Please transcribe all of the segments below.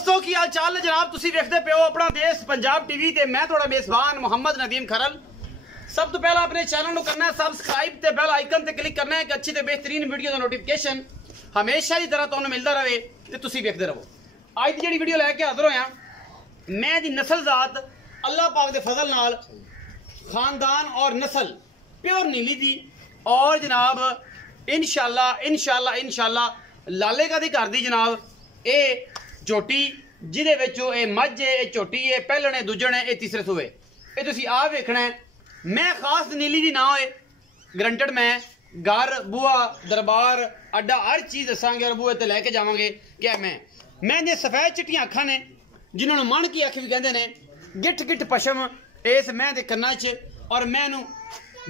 दोस्तों की हाल चाल है जनाब। तुसी देखते पे हो अपना देश पंजाब टीवी ते मैं थोड़ा मेजबान मोहम्मद नदीम खरल। सब तो पहला अपने चैनल को करना है सबसक्राइब ते बेल आइकन ते क्लिक करना है कि अच्छी ते बेहतरीन वीडियो का नोटिफिकेशन हमेशा की तरह तुहानू मिलता रहे ते तुसी देखते रहो। आज की जी वीडियो लैके हाजिर होया मैं दी नस्ल जात अल्लाह पाक दे फजल नाल खानदान और नस्ल प्योर नीली दी और जनाब इंशाल्लाह इंशाल्लाह इंशाल्लाह लाले का दी घर दी जनाब ए झोटी जिहदे विचों ए मझ है ए झोटी है पहलणे दूजणे ए तीसरे सूबे ये तुसी आ वेखना है। मैं खास नीली दी ना होए ग्रंटेड मैं घर बुआ दरबार अड्डा हर चीज़ दसांगे और बुए ते लैके जावांगे। क्या मैं ने सफेद चिट्टियां अखां ने जिन्होंने मन की अख भी कहंदे ने गिठ गिठ पशम इस मैं दे कन्ना च और मैनू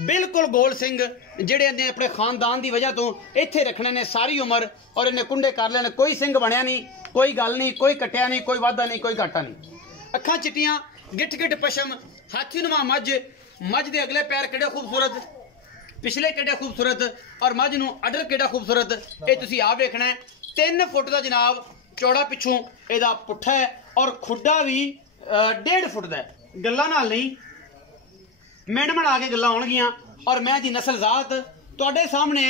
बिल्कुल गोल सिंह जेड़े ने अपने खानदान की वजह तो इत्थे रखने ने सारी उम्र और इन्हें कुंडे कर लेने कोई सिंह बनया नहीं कोई गल नहीं कोई कट्टिया नहीं कोई वाधा नहीं कोई घाटा नहीं। अखां चिट्टियां गिठ गिठ पशम हाथी नुमा मझ दे अगले पैर केड़े खूबसूरत पिछले केड़े खूबसूरत और मझ नू अडर केड़ा खूबसूरत ये तुसी आ वेखना है। 3 फुट का जनाब चौड़ा पिछों एदा पुट्ठा है और खुड्डा भी 1.5 फुट का है। गल्लां नाल नहीं मेडमन आके गल्लां होणगियां और मैं दी नस्ल जात तुहाडे सामने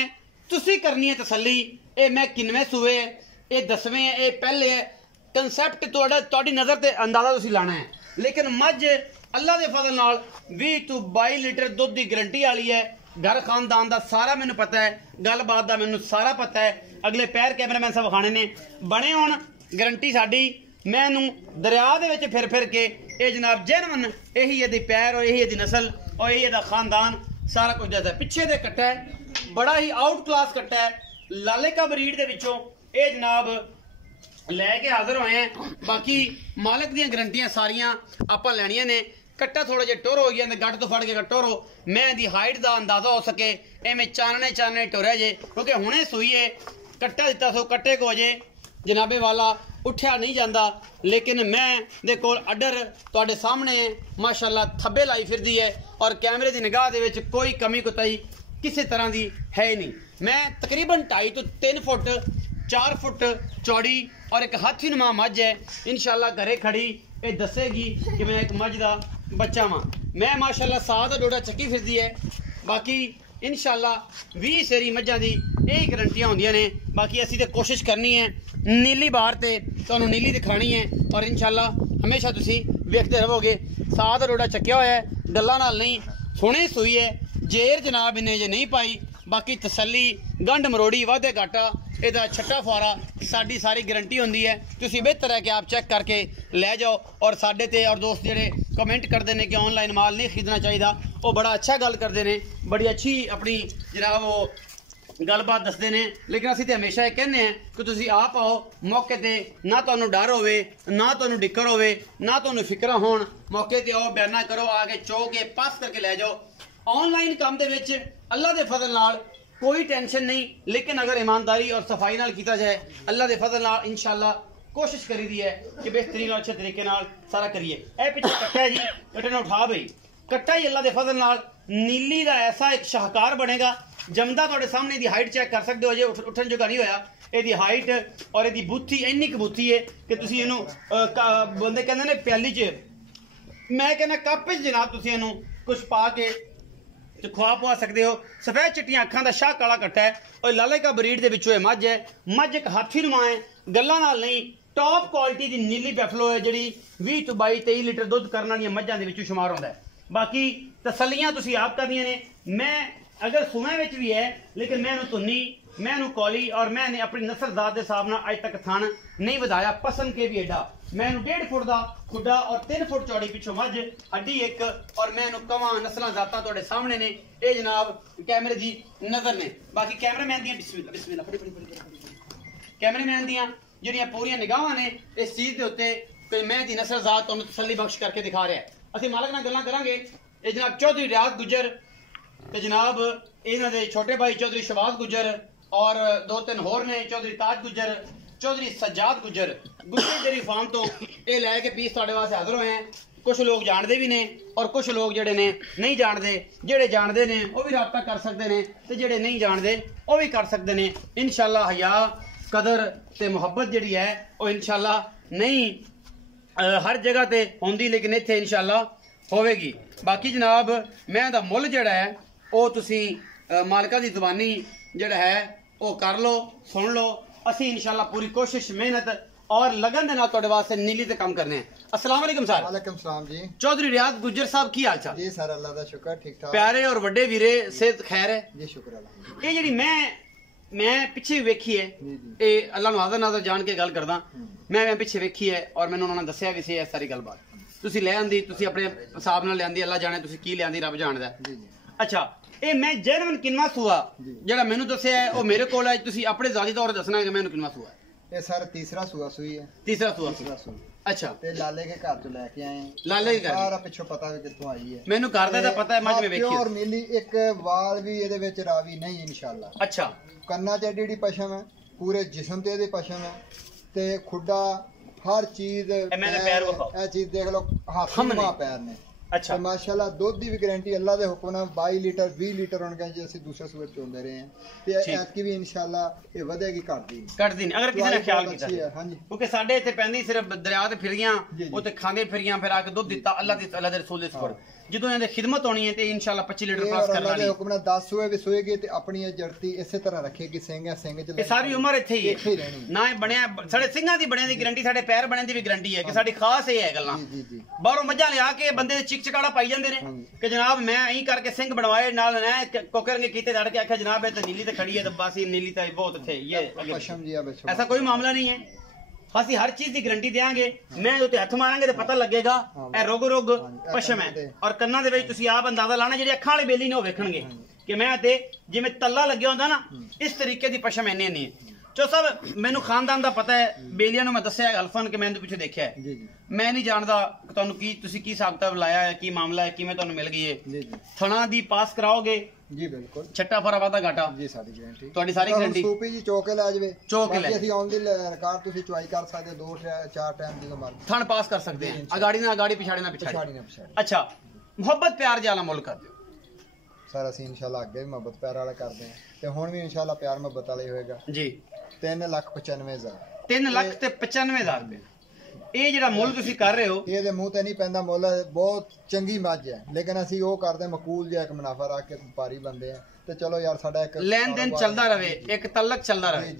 तुसी करनी है तसल्ली। ए मैं किनवें सूए ए 10वें ए पहले कंसैप्ट तुहाडी नज़र ते अंदाजा तुसी लाना है। लेकिन मझ अल्लाह दे फजल नाल 20 तो 22 लीटर दुध की गारंटी वाली है। घर खानदान का सारा मैनू पता है गलबात का मैनू सारा पता है। अगले पैर कैमरामैन साहब खाने ने बने होण गारंटी साडी मैनू दरिया दे विच फिर के ये जनाब जैनवन यही यदी पैर और यही यदी नस्ल और यही यदा खानदान सारा कुछ देता है। पिछे दे कट्टा है बड़ा ही आउट क्लास कट्टा है लाले का ब्रीड दे विचों ये जनाब लैके हाजिर होए हैं। बाकी मालिक दी गारंटियां सारियां आपां लैणियां ने। कट्टा थोड़ा जिहा टुर हो गया गट तो फड़ के टुर हो मैं दी हाइट का अंदाजा हो सके एवें चानने टुरया जे क्योंकि हुणे सूई है कट्टा दिता सो कट्टे को अजे जनाबे वाला उठ्या नहीं जाता। लेकिन मैं दे कोल अडर तुहाडे सामने माशाअल्लाह थब्बे लाई फिरदी है और कैमरे की निगाह दे विच कोई कमी कोताही किसी तरह की है ही नहीं। मैं तकरीबन 2.5 तो 3 फुट 4 फुट चौड़ी और एक हाथी नुमा मझ है इंशाल्लाह घरे खड़ी ये दसेगी कि मैं एक मझ का बच्चा वां। मैं माशाअल्लाह साथ डोडा चक्की फिरदी है। बाकी इंशाल्लाह 20 सेरी मझां दी यही गारंटियां होंदियां ने। बाकी असीं ते कोशिश करनी है नीली बार ते तुहानूं नीली दिखानी है और इंशाल्लाह हमेशा तुसीं वेखते रहोगे। साथ डोडा चक्या होया है गल्लां नाल नहीं सोहणी सूई है जेर जनाब इन्हें जे नहीं पाई। बाकी तसल्ली गंढ मरोड़ी वाधे घाटा इहदा छट्टा फुआरा साडी सारी गारंटी होंदी है। तुसीं बेहतर है कि आप चेक करके लै जाओ और साडे ते और दोस्त जेडे कमेंट करते हैं कि ऑनलाइन माल नहीं खरीदना चाहिए वो बड़ा अच्छा गल करते हैं बड़ी अच्छी अपनी जनाब वो गलबात दसते हैं। लेकिन असीं ते हमेशा ये कहने हैं कि तुसीं आप आओ मौके ते ना तुहानूं डर होवे ना तुहानूं डिक्कर होवे ना तुहानूं फिक्र होण मौके ते आओ बयाना करो आके चो के पास करके लै जाओ। ऑनलाइन काम दे विच अल्लाह दे फजल नाल कोई टेंशन नहीं लेकिन अगर ईमानदारी और सफाई नाल कीता जाए अल्लाह दे फजल नाल इंशाल्लाह कोशिश करी दी है कि बेहतरीन और अच्छे तरीके नाल सारा करिए। ए पिछे कट्टा है जी कट्टे ने उठा भाई कट्टा ही अल्लाह दे फजल नाल नीली का ऐसा एक शाहकार बनेगा जमदा तुहाडे सामने दी हाइट चेक कर सकते हो जे उठन जोगा नहीं होया। ਇਹਦੀ हाइट और ਇਹਦੀ बूथी ਇੰਨੀ ਕੁ बूथी है कि ਤੁਸੀਂ ਇਹਨੂੰ ਬੰਦੇ ਕਹਿੰਦੇ ਨੇ ਪਿਆਲੀ 'ਚ मैं कहना कप 'ਚ जनाब ਤੁਸੀਂ ਇਹਨੂੰ कुछ पा के खुआ पुआ सकते हो। सफेद चिट्टियां अखां का शाह काला कट्टा है और लाले का ब्रीड दे विचों मझ है। मझ एक हाथी नुमा है गल्लां नाल नहीं टॉप क्वालिटी की नीली बैफलो है जिहड़ी 20 तो 22 23 लीटर दुध करन वालियां मझां दे विचों शुमार होंदा है। बाकी तसल्लियां तुसीं आप करनियां ने। मैं अगर सुना विच भी है लेकिन मैं धुनी मैं कौली और मैंने अपनी नस्ल जात के हिसाब नाल अज तक थन नहीं वधाया पसंद के भी एडा। मैं 1.5 फुट का खुड्डा और 3 फुट चौड़ी पिछों मझ हड्डी एक और मैं कवां नस्लां जातां तुहाडे सामने ने ये जनाब कैमरे की नज़र ने। बाकी कैमरामैन दियां बिस्मिल्लाह बिस्मिल्लाह कैमरामैन दियां जिहड़ियां पूरियां निगाहां ने इस चीज़ के उत्ते कि मैं दी नस्ल जात तुहानूं तसल्ली बख्श करके दिखा रहा है। असीं मालक नाल गल्लां करांगे। ये जनाब चौधरी रियाज गुजर ते जनाब इन्हां दे छोटे भाई चौधरी शहबाज गुजर और 2-3 होर ने चौधरी ताज गुजर चौधरी सज्जाद गुजर डेयरी फार्म तो ये लैके पीस तुहाडे वास्ते हाजिर होए हैं। कुछ लोग जानते भी ने और कुछ लोग जेडे ने नहीं जानते। जेडे जानते ने वो भी राबता कर सकते हैं तो जेडे नहीं जानते वो भी कर सकते हैं। इंशाअल्लाह हया कदर ते मुहब्बत जिहड़ी है वो इंशाअल्लाह नहीं हर जगह ते होंदी, लेकिन इत्थे इंशाल्लाह होवेगी। बाकी जनाब मैं दा मुल जिहड़ा है वो तुसी मालका दी ज़ुबानी जिहड़ा है वो कर लो, सुन लो। असी इंशाल्लाह पूरी कोशिश मेहनत और लगन दे नाल तुहाडे वास्ते नीली ते काम करने हैं। अस्सलाम वालेकुम सर। वालेकुम सलाम जी। चौधरी रियाज गुज्जर साहब की हाल चाल? जी सर अल्लाह दा शुक्र, ठीक ठाक। प्यारे और वड्डे वीरे सेहत खैर है जी, शुक्र अल्लाह। ये जिहड़ी मैं पिछे भी वेखी है, जी जी ये अल्लाह नू हाज़र नाज़र जान के गल करदा, मैं पिछे वेखी है और मैनू उन्होंने दस्सिया भी सी ये सारी गलबात। तुसी ले आंदी, तुसी अपने हिसाब नाल लियांदी, अल्लाह जाने तुसी की लियांदी, रब जाणदा। जी जी अच्छा ये मैं जेनवन किन्ना सूआ जेड़ा मैनू दस्सिया है वो मेरे कोल है, तुसी अपने ज़ाती तौर दसना है कि मैनू किन्ना सूआ है? ये सर तीसरा सूआ सुई है। तीसरा सूआ। तीसरा सूआ। अच्छा ते लाले के घर चों लेके आए हैं। लाले के घर? सारा पिछों पता भी कित्थों आई है। मैनू घर दा पता है, मज में वेखी और नीली एक वाल भी ਇਹਦੇ ਵਿੱਚ ਰਾਵੀ ਨਹੀਂ इंशाल्लाह। अच्छा ਕੰਨਾਂ 'ਚ ਏਡੀ ਏਡੀ ਪਸ਼ਮ ਹੈ, ਪੂਰੇ ਜਿਸਮ ਤੇ ਇਹਦੇ ਪਸ਼ਮ ਹੈ ਤੇ ਖੁੱਡਾ हर चीज मैंने पैर विखाओ, ਇਹ ਚੀਜ਼ ਦੇਖ ਲਓ, ਹੱਥ ਮਾ ਪੈਰ ਨੇ। अच्छा ਤੇ ਮਾਸ਼ਾਅੱਲਾ ਦੁੱਧ ਦੀ ਵੀ ਗਾਰੰਟੀ ਅੱਲਾ ਦੇ ਹੁਕਮ ਨਾਲ 22 ਲੀਟਰ 20 ਲੀਟਰ ਹੋਣਗੇ ਜੀ। ਅਸੀਂ ਦੂਸਰੇ ਸੂਏ ਚੋਂਦੇ ਰਹੇ ਹਾਂ ਤੇ ਐਤਕੀ ਵੀ ਇਨਸ਼ਾਅੱਲਾ ਇਹ ਵਧੇਗੀ, ਘਟਦੀ ਕੱਢਦੀ ਨਹੀਂ ਅਗਰ ਕਿਸੇ ਨੇ ਖਿਆਲ ਕੀਤਾ। ਹਾਂਜੀ ਕਿਉਂਕਿ ਸਾਡੇ ਇੱਥੇ ਪੈਂਦੀ ਸਿਰਫ ਦਰਿਆ ਤੇ ਫਿਰੀਆਂ, ਉੱਥੇ ਖਾਂਦੇ ਫਿਰੀਆਂ, ਫਿਰ ਆ ਕੇ ਦੁੱਧ ਦਿੱਤਾ ਅੱਲਾ ਦੇ ਰਸੂਲ ਦੇ ਸਪਰ। ਜਦੋਂ ਇਹਨਾਂ ਦੀ ਖਿਦਮਤ ਹੋਣੀ ਹੈ ਤੇ ਇਨਸ਼ਾਅੱਲਾ 25 ਲੀਟਰ ਪਲੱਸ ਕਰਨ ਵਾਲੀ। ਹੁਕਮ ਨਾਲ 10 ਸੂਏ ਵੀ ਸੋਏਗੀ ਤੇ ਆਪਣੀ ਇਹ ਜੜਤੀ ਇਸੇ ਤਰ੍ਹਾਂ ਰੱਖੇਗੀ। ਸਿੰਘ ਹੈ, ਸਿੰਘ ਚ ਇਹ ਸਾਰੀ ਉਮਰ ਇੱਥੇ ਹੀ ਹੈ ਨਾ। ਇਹ ਬਣਿਆ ਸਾਡੇ ਸਿੰਘਾਂ ਦੀ ਬਣਿਆ ਦੀ ਗਾਰੰਟੀ, ਸਾਡੇ ਪੈਰ ਬਣਨ ਦੀ ਵੀ ਗਾਰੰਟੀ ਹੈ ਕਿ ਸਾਡੀ ਖਾਸ ਇਹ ਹੈ ਗੱਲਾਂ। ਜੀ ਜੀ ਬਾਹਰੋਂ ਮੱਝਾਂ ਲਿਆ ਕੇ ਬੰਦੇ ਦੇ ਚਿਕ ਚਕਾੜਾ ਪਾਈ ਜਾਂਦੇ ਨੇ ਕਿ ਜਨਾਬ ਮੈਂ ਐਂ ਕਰਕੇ ਸਿੰਘ ਬਣਵਾਏ ਨਾਲ ਨਾ ਕੋਕਰੰਗੇ ਕੀਤੇ ਲੜ ਕੇ ਆਖਿਆ ਜਨਾਬ ਇਹ ਤਾਂ ਨੀਲੀ ਤੇ ਖੜੀ ਹੈ ਤੇ ਬਸ ਇਹ ਨੀਲੀ ਤਾਂ ਬਹੁਤ ਇੱਥੇ ਇਹ ਪਸ਼ਮ ਜੀ ਆ ਵਿੱਚ। ऐसा कोई मामला नहीं है, ਅਸੀਂ ਹਰ ਚੀਜ਼ ਦੀ ਗਾਰੰਟੀ ਦੇਾਂਗੇ। ਮੈਂ ਉਹਤੇ ਹੱਥ ਮਾਰਾਂਗੇ ਤੇ ਪਤਾ ਲੱਗੇਗਾ ਇਹ ਰੋਗ ਪਸ਼ਮ ਹੈ। ਔਰ ਕੰਨਾਂ ਦੇ ਵਿੱਚ ਤੁਸੀਂ ਆਪ ਅੰਦਾਜ਼ਾ ਲਾਣਾ, ਜਿਹੜੀ ਅੱਖਾਂ ਵਾਲੇ ਬੇਲੀ ਨੇ ਉਹ ਵੇਖਣਗੇ ਕਿ ਮੈਂ ਤੇ ਜਿਵੇਂ ਤੱਲਾ ਲੱਗਿਆ ਹੁੰਦਾ ਨਾ, ਇਸ ਤਰੀਕੇ ਦੀ ਪਸ਼ਮ ਇੰਨੀ ਹੈ। ਚੋ ਸਭ ਮੈਨੂੰ ਖਾਨਦਾਨ ਦਾ ਪਤਾ ਹੈ, ਬੇਲੀਆਂ ਨੂੰ ਮੈਂ ਦੱਸਿਆ ਅਲਫਨ ਕਿ ਮੈਂ ਇਹਦੇ ਪਿੱਛੇ ਦੇਖਿਆ ਹੈ। ਜੀ ਜੀ ਮੈਂ ਨਹੀਂ ਜਾਣਦਾ ਤੁਹਾਨੂੰ ਕੀ ਤੁਸੀਂ ਕੀ ਹਿਸਾਬ ਕਿਤਾਬ ਲਾਇਆ ਹੈ, ਕੀ ਮਾਮਲਾ ਹੈ, ਕਿਵੇਂ ਤੁਹਾਨੂੰ ਮਿਲ ਗਈ ਹੈ। ਜੀ ਜੀ ਥਣਾ ਦੀ ਪਾਸ ਕਰਾਓਗੇ ਜੀ ਬਿਲਕੁਲ। ਛੱਟਾ ਫਰਾ ਵਾਦਾ ਘਾਟਾ ਜੀ ਸਾਡੀ ਗਾਰੰਟੀ, ਤੁਹਾਡੀ ਸਾਰੀ ਗਾਰੰਟੀ। ਸੂਪੀ ਜੀ ਚੋਕੇ ਲੈ ਜਾਵੇ, ਚੋਕੇ ਲੈ ਅਸੀਂ ਆਨ ਦੀ ਰਿਕਾਰਡ ਤੁਸੀਂ ਚੁਆਈ ਕਰ ਸਕਦੇ ਹੋ, 2-4 ਟਾਈਮ ਜਦੋਂ ਮਰਜ਼ੀ ਥਣ ਪਾਸ ਕਰ ਸਕਦੇ ਹਾਂ। ਅਗਾੜੀ ਨਾਲ ਅਗਾੜੀ, ਪਿਛਾੜੀ ਨਾਲ ਪਿਛਾੜੀ। ਪਛਾੜੀ ਨਾ ਪਛਾੜੀ। ਅੱਛਾ ਮੁਹੱਬਤ ਪਿਆਰ ਜਿਹਾ ਮੁੱਲ ਕਰ ਦਿਓ ਸਰ। ਅਸੀਂ ਇਨਸ਼ਾਅੱਲਾ ਅੱਗੇ ਵੀ ਮੁਹੱਬਤ ਪਿਆਰ ਵਾਲਾ ਕਰਦੇ ਹਾਂ ਤੇ ਹੁਣ ਵੀ ਇਨਸ਼ਾਅੱਲਾ ਪਿਆਰ ਮੁਹੱਬਤ ਵਾਲਾ ਹੀ ਹੋਏਗਾ ਜੀ। 3,95,000 3,95,000 ਰੁਪਏ ਇਹ ਜਿਹੜਾ ਮੁੱਲ ਤੁਸੀਂ ਕਰ ਰਹੇ ਹੋ, ਇਹਦੇ ਮੂੰਹ ਤੇ ਨਹੀਂ ਪੈਂਦਾ ਮੁੱਲ। ਬਹੁਤ ਚੰਗੀ ਮੱਝ ਹੈ, ਲੇਕਿਨ ਅਸੀਂ ਉਹ ਕਰਦੇ ਮਕੂਲ ਜਿਹਾ ਇੱਕ ਮੁਨਾਫਾ ਰੱਖ ਕੇ ਵਪਾਰੀ ਬੰਦੇ ਆ ਤੇ ਚਲੋ ਯਾਰ ਸਾਡਾ ਇੱਕ ਲੈਣ ਦੇਣ ਚੱਲਦਾ ਰਵੇ, ਇੱਕ ਤਲਕ ਚੱਲਦਾ ਰਵੇ।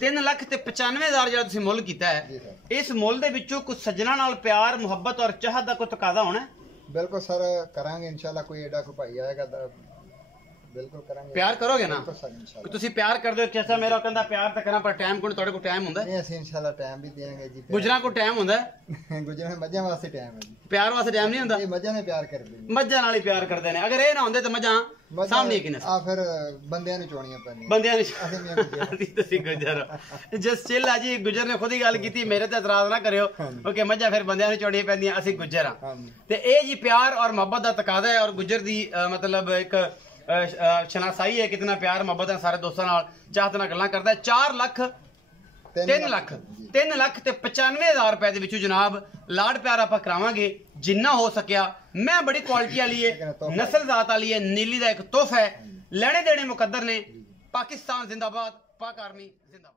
3,95,000 ਜਿਹੜਾ ਤੁਸੀਂ ਮੁੱਲ ਕੀਤਾ ਹੈ, ਇਸ ਮੁੱਲ ਦੇ ਵਿੱਚੋਂ ਕੁਝ ਸੱਜਣਾ ਨਾਲ ਪਿਆਰ ਮੁਹੱਬਤ ਔਰ ਚਾਹਤ ਦਾ ਕੋਈ ਤਕਾਜ਼ਾ ਹੋਣਾ? ਬਿਲਕੁਲ ਸਰ ਕਰਾਂਗੇ ਇਨਸ਼ਾਅੱਲਾ। ਕੋਈ ਐਡਾ ਕੋਈ ਭਾਈ ਆਏਗਾ ਤਾਂ ਬਿਲਕੁਲ ਕਰਾਂਗੇ। ਪਿਆਰ ਕਰੋਗੇ ਨਾ? ਕਿ ਤੁਸੀਂ ਪਿਆਰ ਕਰਦੇ ਹੋ ਕਿਸਾ ਮੇਰਾ ਕਹਿੰਦਾ ਪਿਆਰ ਤਾਂ ਕਰਾਂ, ਪਰ ਟਾਈਮ ਕੋਲ ਤੁਹਾਡੇ ਕੋਲ ਟਾਈਮ ਹੁੰਦਾ? ਨਹੀਂ ਅਸੀਂ ਇਨਸ਼ਾਅੱਲਾ ਟਾਈਮ ਵੀ ਦੇਵਾਂਗੇ ਜੀ। ਗੁਜਰਾਂ ਕੋਲ ਟਾਈਮ ਹੁੰਦਾ? ਗੁਜਰਾਂ ਮੱਝਾਂ ਵਾਸਤੇ ਟਾਈਮ ਹੈ ਜੀ, ਪਿਆਰ ਵਾਸਤੇ ਟਾਈਮ ਨਹੀਂ ਹੁੰਦਾ। ਇਹ ਮੱਝਾਂ ਨੇ ਪਿਆਰ ਕਰਦੇ ਨੇ, ਮੱਝਾਂ ਨਾਲ ਹੀ ਪਿਆਰ ਕਰਦੇ ਨੇ। ਅਗਰ ਇਹ ਨਾ ਹੁੰਦੇ ਤਾਂ ਮੱਝਾਂ ਸਾਹਮਣੇ ਕਿਨੇ ਆ ਫਿਰ ਬੰਦਿਆਂ ਨੂੰ ਚੋਣੀਆਂ ਪੈਣੀਆਂ। ਬੰਦਿਆਂ ਨੇ ਤੁਸੀਂ ਗੁਜਰ ਜਸ ਚਿੱਲ ਆ ਜੀ। ਗੁਜਰ ਨੇ ਖੁਦ ਹੀ ਗੱਲ ਕੀਤੀ, ਮੇਰੇ ਤੇ ਇਤਰਾਜ਼ ਨਾ ਕਰਿਓ ਕਿਉਂਕਿ ਮੱਝਾਂ ਫਿਰ ਬੰਦਿਆਂ ਨੂੰ ਚੋਣੀਆਂ ਪੈਂਦੀਆਂ, ਅਸੀਂ ਗੁਜਰ ਆ। ਤੇ ਇਹ ਜੀ ਪਿਆਰ ਔਰ ਮੁਹੱਬਤ ਦਾ ਤਕਾਜ਼ਾ ਹੈ। ਔਰ ਗੁਜਰ ਦੀ ਮਤਲਬ ਇੱਕ ਸ਼ਨਾਸਾਈ ਹੈ, ਕਿਤਨਾ ਪਿਆਰ ਮੁਹੱਬਤ ਹੈ ਸਾਰੇ ਦੋਸਤਾਂ ਨਾਲ, ਚਾਹਤ ਨਾਲ ਗੱਲਾਂ ਕਰਦਾ ਹੈ। 3,95,000 ਰੁਪਏ ਦੇ ਵਿੱਚੋਂ ਜਨਾਬ ਲਾਡ ਪਿਆਰ ਆਪਾਂ ਕਰਾਵਾਂਗੇ ਜਿੰਨਾ ਹੋ ਸਕਿਆ। ਮੈਂ ਬੜੀ ਕੁਆਲਿਟੀ ਵਾਲੀ ਹੈ, ਨਸਲ ਜ਼ਾਤ ਵਾਲੀ ਹੈ, ਨੀਲੀ ਦਾ ਇੱਕ ਤੋਹਫਾ ਹੈ। ਲੈਣੇ ਦੇਣੇ ਮੁਕੱਦਰ ਨੇ। ਪਾਕਿਸਤਾਨ ਜ਼ਿੰਦਾਬਾਦ, ਪਾਕ ਆਰਮੀ ਜ਼ਿੰਦਾਬਾਦ।